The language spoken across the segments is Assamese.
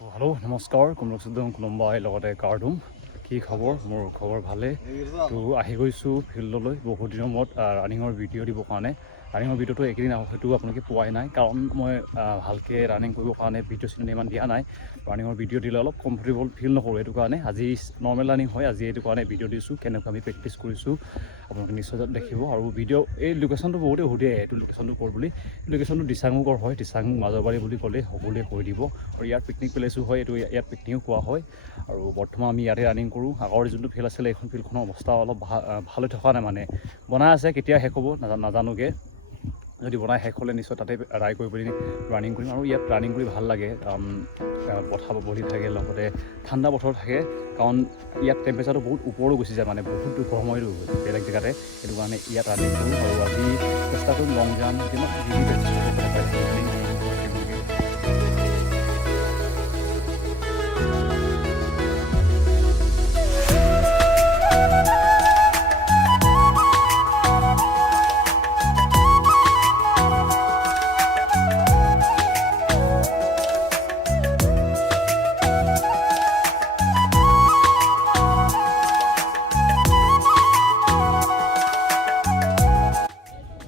হেল্ল' নমস্কাৰ কুমৰকচুদ্দম কোলম্বাই লগতে কাৰ্ডুম কি খবৰ মোৰ খবৰ ভালে তো আহি গৈছোঁ ফিল্ডলৈ বহুত দিনৰ মূৰত ৰানিঙৰ ভিডিঅ' দিবৰ কাৰণে ৰানিঙৰ ভিডিঅ'টো এইকেইদিন হয়তো আপোনালোকে পোৱাই নাই কাৰণ মই ভালকৈ ৰানিং কৰিবৰ কাৰণে ভিডিঅ' চিডিঅ' ইমান দিয়া নাই ৰানিঙৰ ভিডিঅ' দিলে অলপ কমফৰ্টেবল ফিল নকৰোঁ সেইটো কাৰণে আজি নৰ্মেল ৰানিং হয় আজি এইটো কাৰণে ভিডিঅ' দিছোঁ কেনেকৈ আমি প্ৰেক্টিছ কৰিছোঁ আপোনালোকে নিশ্চয় দেখিব আৰু ভিডিঅ' এই লোকেশ্যনটো বহুতেই সুধে এইটো লোকেশ্যনটো ক'ৰ বুলি লোকেশ্যনটো দিচাংমুখৰ হয় দিচাং মাজৰবাৰী বুলি ক'লে সকলোৱে কৈ দিব আৰু ইয়াত পিকনিক প্লেচো হয় এইটো ইয়াত পিকনিকো খোৱা হয় আৰু বৰ্তমান আমি ইয়াতে ৰানিং কৰোঁ আগৰ যোনটো ফিল্ড আছিলে এইখন ফিল্ডখনৰ অৱস্থা অলপ ভাল হৈ থকা নাই মানে বনাই আছে কেতিয়া শেষ হ'ব নাজানোগৈ যদি বনাই শেষ হ'লে নিশ্চয় তাতে ট্ৰাই কৰি পিনি ৰানিং কৰিম আৰু ইয়াত ৰানিং কৰি ভাল লাগে পথাৰ বলি থাকে লগতে ঠাণ্ডা বতৰ থাকে কাৰণ ইয়াত টেম্পাৰেচাৰটো বহুত ওপৰলৈ গুচি যায় মানে বহুত গৰম হয় বেলেগ জেগাতে সেইটো কাৰণে ইয়াত ৰানিং কৰোঁ আৰু আজি চেষ্টা কৰিম লং জাম্প যিমান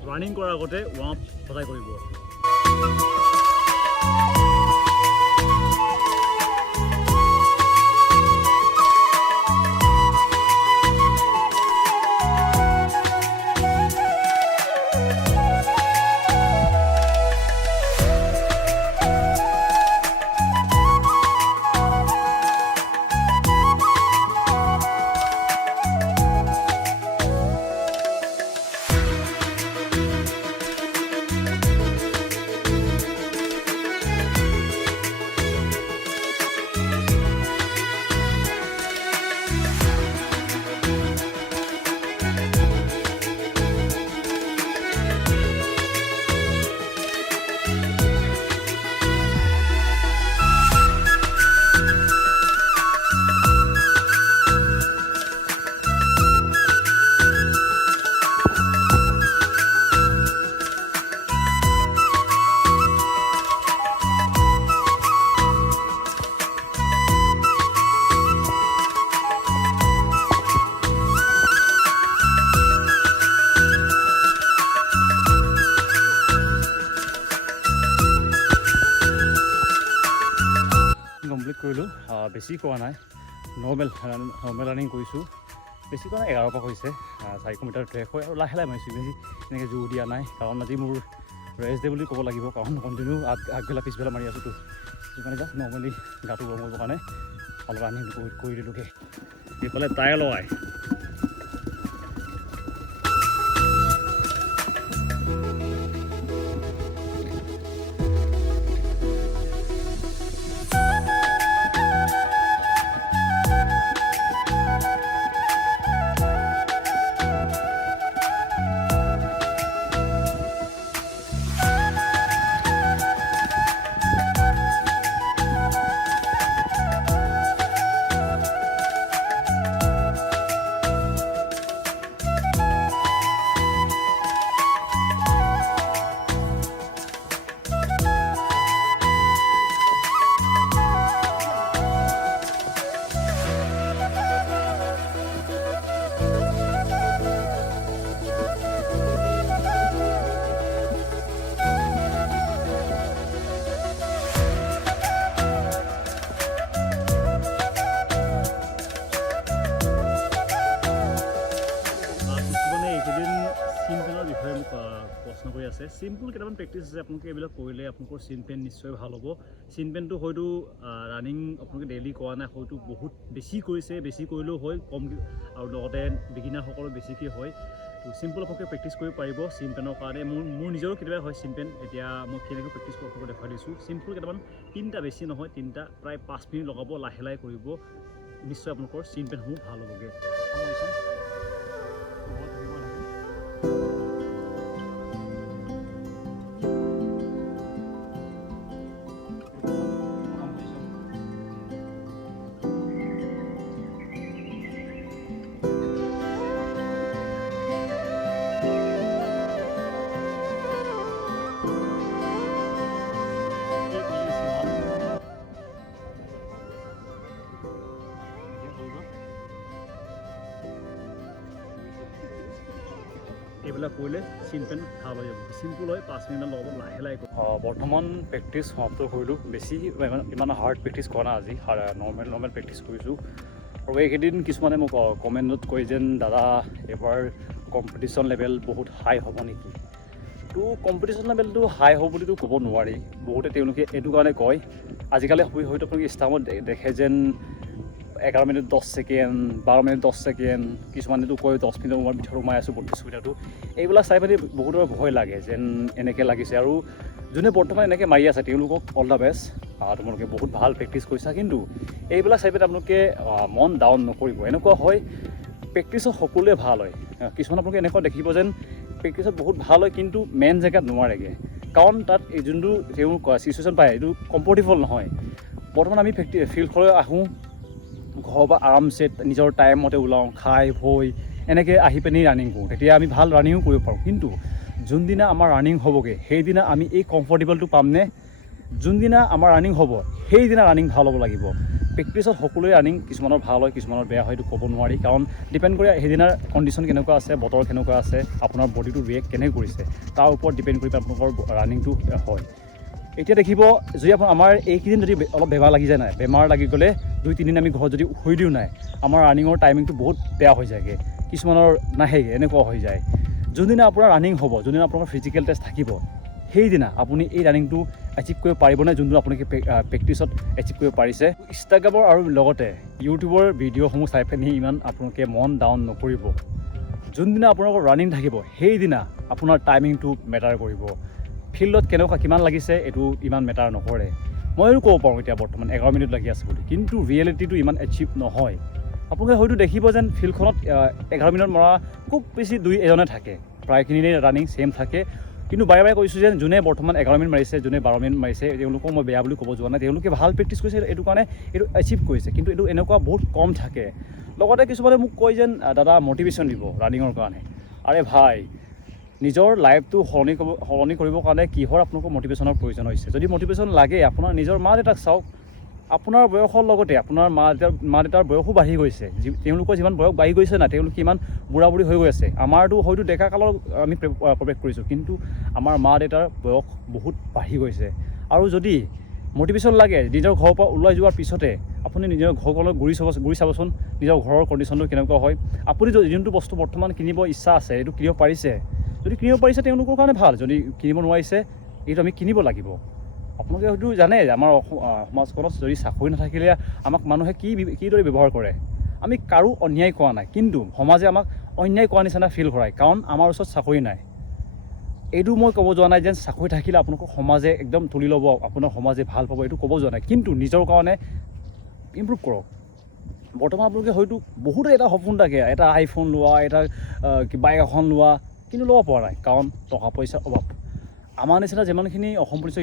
ৰানিং কৰাৰ আগতে ৱাৰ্ম আপ সদায় কৰিব কমপ্লিট কৰিলোঁ বেছি কৰা নাই নৰ্মেল ৰানিং কৰিছোঁ বেছি কৰা 11 পৰা হৈছে 400 মিটাৰ ট্ৰেক হয় আৰু লাহে লাহে মাৰিছোঁ বেছি এনেকৈ জোৰ দিয়া নাই কাৰণ আজি মোৰ ৰেষ্ট ডে বুলি ক'ব লাগিব কাৰণ কণ্টিনিউ আগবেলা পিছবেলা মাৰি আছোঁতো সেইটো কাৰণে জাষ্ট নৰ্মেলি গাটো গৰম কৰিবৰ কাৰণে অলপ ৰানিং কৰি দিলোঁগৈ এইফালে টায়াৰ লগাই বিষয়ে মোক প্ৰশ্ন কৰি আছে চিম্পল কেইটামান প্ৰেক্টিছ আছে আপোনালোকে এইবিলাক কৰিলে আপোনালোকৰ চিন পেন নিশ্চয় ভাল হ'ব চিন পেনটো হয়তো ৰানিং আপোনালোকে ডেইলি কৰা নাই হয়তো বহুত বেছি কৰিছে বেছি কৰিলেও হয় কম আৰু লগতে বিগিনাৰসকলৰ বেছিকৈ হয় তো চিম্পল আপোনালোকে প্ৰেক্টিছ কৰিব পাৰিব চিন পেনৰ কাৰণে মোৰ নিজৰো কেতিয়াবা হয় চিন পেন এতিয়া মই কেনেকৈ প্ৰেক্টিছ কৰোঁ আপোনালোকক দেখুৱাই দিছোঁ চিম্পল কেইটামান 3টা বেছি নহয় 3টা প্ৰায় 5 মিনিট লগাব লাহে লাহে কৰিব নিশ্চয় আপোনালোকৰ চিন পেনসমূহ ভাল হ'বগৈ এইবিলাক কৰিলে চিন পেন ভাল হৈ যাব চিম্পুল হয় 5 মিনিটমান লগাব লাহে লাহে বৰ্তমান প্ৰেক্টিছ সমাপ্ত কৰিলোঁ বেছি ইমান হাৰ্ড প্ৰেক্টিছ কৰা নাই আজি নৰ্মেল প্ৰেক্টিছ কৰিছোঁ আৰু এইকেইদিন কিছুমানে মোক কমেণ্টত কয় যেন দাদা এবাৰ কম্পিটিশ্যন লেভেল বহুত হাই হ'ব নেকি তো কম্পিটিশ্যন লেভেলটো হাই হ'ব বুলিতো ক'ব নোৱাৰি বহুতে তেওঁলোকে এইটো কাৰণে কয় আজিকালি হয়তো আপোনালোকে ইনষ্টাগ্ৰামত দেখে যেন 11 মিনিট 10 ছেকেণ্ড 12 মিনিট 10 ছেকেণ্ড কিছুমানেতো কয় 10 মিনিটৰ ভিতৰত সোমাই আছোঁ 32 মিনিটতো এইবিলাক চাই পিনি বহুতৰ ভয় লাগে যেন এনেকৈ লাগিছে আৰু যোনে বৰ্তমান এনেকৈ মাৰি আছে তেওঁলোকক অল দ্য বেষ্ট তোমালোকে বহুত ভাল প্ৰেক্টিছ কৰিছা কিন্তু এইবিলাক চাই পিনি আপোনালোকে মন ডাউন নকৰিব এনেকুৱা হয় প্ৰেক্টিছত সকলোৱে ভাল হয় কিছুমান আপোনালোকে এনেকুৱা দেখিব যেন প্ৰেক্টিছত বহুত ভাল হয় কিন্তু মেইন জেগাত নোৱাৰেগৈ কাৰণ তাত এই যোনটো তেওঁ চিচুৱেশ্যন পায় এইটো কমফৰ্টেবল নহয় বৰ্তমান আমি ফিল্ডলৈ আহোঁ ঘৰৰ পৰা আৰামছে নিজৰ টাইমতে ওলাওঁ খাই বৈ এনেকৈ আহি পিনি ৰানিং কৰোঁ তেতিয়া আমি ভাল ৰানিঙো কৰিব পাৰোঁ কিন্তু যোনদিনা আমাৰ ৰানিং হ'বগৈ সেইদিনা আমি এই কমফৰ্টেবলটো পামনে যোনদিনা আমাৰ ৰানিং হ'ব সেইদিনা ৰানিং ভাল হ'ব লাগিব প্ৰেক্টিছত সকলোৱে ৰানিং কিছুমানৰ ভাল হয় কিছুমানৰ বেয়া হয় এইটো ক'ব নোৱাৰি কাৰণ ডিপেণ্ড কৰে সেইদিনাৰ কণ্ডিশ্যন কেনেকুৱা আছে বতৰ কেনেকুৱা আছে আপোনাৰ বডিটো ৰিয়েক্ট কেনেকৈ কৰিছে তাৰ ওপৰত ডিপেণ্ড কৰি আপোনালোকৰ ৰানিংটো হয় এতিয়া দেখিব যদি আমাৰ এইকেইদিন যদি অলপ বেমাৰ লাগি যায় নাই বেমাৰ লাগি গ'লে 2-3 দিন আমি ঘৰত যদি শুই দিওঁ নাই আমাৰ ৰানিঙৰ টাইমিংটো বহুত বেয়া হৈ যায়গৈ কিছুমানৰ নাহেগৈ এনেকুৱা হৈ যায় যোনদিনা আপোনাৰ ৰানিং হ'ব যোনদিনা আপোনাৰ ফিজিকেল টেষ্ট থাকিব সেইদিনা আপুনি এই ৰানিংটো এচিভ কৰিব পাৰিবনে যোনটো আপোনালোকে প্ৰেক্টিছত এচিভ কৰিব পাৰিছে ইনষ্টাগ্ৰামৰ আৰু লগতে ইউটিউবৰ ভিডিঅ'সমূহ চাই পিনি ইমান আপোনালোকে মন ডাউন নকৰিব যোনদিনা আপোনালোকৰ ৰানিং থাকিব সেইদিনা আপোনাৰ টাইমিংটো মেটাৰ কৰিব ফিল্ডত কেনেকুৱা কিমান লাগিছে এইটো ইমান মেটাৰ নকৰে ময়ো ক'ব পাৰোঁ এতিয়া বৰ্তমান 11 মিনিট লাগি আছে বুলি কিন্তু ৰিয়েলিটিটো ইমান এচিভ নহয় আপোনালোকে হয়তো দেখিব যেন ফিল্ডখনত 11 মিনিট মৰা খুব বেছি 2-এজনে থাকে প্ৰায়খিনিৰে ৰানিং ছেইম থাকে কিন্তু বাৰে বাৰে কৈছোঁ যে যোনে বৰ্তমান 11 মিনিট মাৰিছে যোনে 12 মিনিট মাৰিছে তেওঁলোকক মই বেয়া বুলি ক'ব যোৱা নাই তেওঁলোকে ভাল প্ৰেক্টিছ কৰিছে এইটো কাৰণে এইটো এচিভ কৰিছে কিন্তু এইটো এনেকুৱা বহুত কম থাকে লগতে কিছুমানে মোক কয় যেন দাদা মটিভেশ্যন দিব ৰানিঙৰ কাৰণে আৰে ভাই নিজৰ লাইফটো সলনি কৰিবৰ কাৰণে কিহৰ আপোনালোকৰ মটিভেশ্যনৰ প্ৰয়োজন হৈছে যদি মটিভেশ্যন লাগে আপোনাৰ নিজৰ মা দেউতাক চাওক আপোনাৰ বয়সৰ লগতে আপোনাৰ মা দেউতাৰ বয়সো বাঢ়ি গৈছে তেওঁলোকৰ যিমান বয়স বাঢ়ি গৈছে না তেওঁলোকে ইমান বুঢ়া বুঢ়ী হৈ গৈ আছে আমাৰতো হয়তো ডেকা কালৰ আমি প্ৰৱেশ কৰিছোঁ কিন্তু আমাৰ মা দেউতাৰ বয়স বহুত বাঢ়ি গৈছে আৰু যদি মটিভেশ্যন লাগে নিজৰ ঘৰৰ পৰা ওলাই যোৱাৰ পিছতে আপুনি নিজৰ ঘৰখনত ঘূৰি চাবচোন নিজৰ ঘৰৰ কণ্ডিশ্যনটো কেনেকুৱা হয় আপুনি যোনটো বস্তু বৰ্তমান কিনিব ইচ্ছা আছে এইটো কিনিব পাৰিছে যদি কিনিব পাৰিছে তেওঁলোকৰ কাৰণে ভাল যদি কিনিব নোৱাৰিছে এইটো আমি কিনিব লাগিব আপোনালোকে হয়তো জানে আমাৰ সমাজখনত যদি চাকৰি নাথাকিলে আমাক মানুহে কিদৰে ব্যৱহাৰ কৰে আমি কাৰো অন্যায় কৰা নাই কিন্তু সমাজে আমাক অন্যায় কৰা নিচিনা ফিল কৰায় কাৰণ আমাৰ ওচৰত চাকৰি নাই এইটো মই ক'ব যোৱা নাই যেন চাকৰি থাকিলে আপোনালোকক সমাজে একদম তুলি ল'ব আপোনাৰ সমাজে ভাল পাব এইটো ক'ব যোৱা নাই কিন্তু নিজৰ কাৰণে ইম্প্ৰুভ কৰক বৰ্তমান আপোনালোকে হয়তো বহুতো এটা সপোন থাকে এটা আইফোন লোৱা এটা বাইক এখন লোৱা কিন্তু ল'ব পৰা নাই কাৰণ টকা পইচাৰ অভাৱ আমাৰ নিচিনা যিমানখিনি অসম পুলিচৰ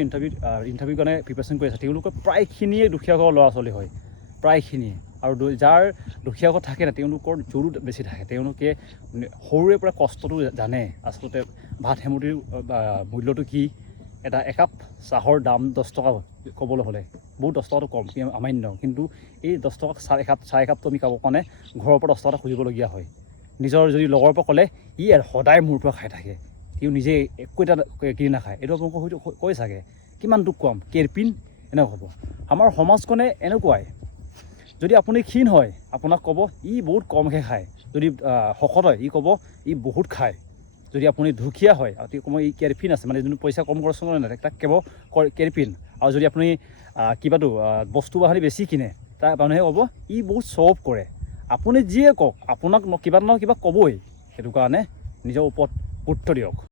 ইণ্টাৰভিউৰ কাৰণে প্ৰিপেৰেশ্যন কৰি আছে তেওঁলোকৰ প্ৰায়খিনিয়ে দুখীয়া ঘৰৰ ল'ৰা ছোৱালী হয় প্ৰায়খিনিয়ে আৰু যাৰ দুখীয়া ঘৰত থাকে না তেওঁলোকৰ জোৰো বেছি থাকে তেওঁলোকে সৰুৰে পৰা কষ্টটো জানে আচলতে ভাত সেমুটিৰ মূল্যটো কি এটা একাপ চাহৰ দাম 10 টকা ক'বলৈ হ'লে বহুত 10 টকাটো কম সামান্য কিন্তু এই 10 টকা চাহ একাপটো আমি খাবৰ কাৰণে ঘৰৰ পৰা 10 টকা খুজিবলগীয়া হয় নিজৰ যদি লগৰ পৰা ক'লে ই আৰু সদায় মোৰ পৰা খাই থাকে তেওঁ নিজে একো এটা কিনি নাখায় এইটো আপোনালোকক হয়তো কৈ চাগে কিমানটো কম কেৰপিন এনেকুৱা হ'ব আমাৰ সমাজখনে এনেকুৱাই যদি আপুনি ক্ষীণ হয় আপোনাক ক'ব ই বহুত কমকৈ খায় যদি শকত হয় ই ক'ব ই বহুত খায় যদি আপুনি দুখীয়া হয় ক'ব ই কেৰপিন আছে মানে যোনটো পইচা কম খৰচ কৰে নাই তাক ক'ব কেৰপিন আৰু যদি আপুনি কিবাটো বস্তু বাহানি বেছি কিনে তাৰ মানুহে ক'ব ই বহুত শ্ব' অফ কৰে আপুনি যিয়ে কওক আপোনাক কিবা নহয় কিবা ক'বই সেইটো কাৰণে নিজৰ ওপৰত গুৰুত্ব দিয়ক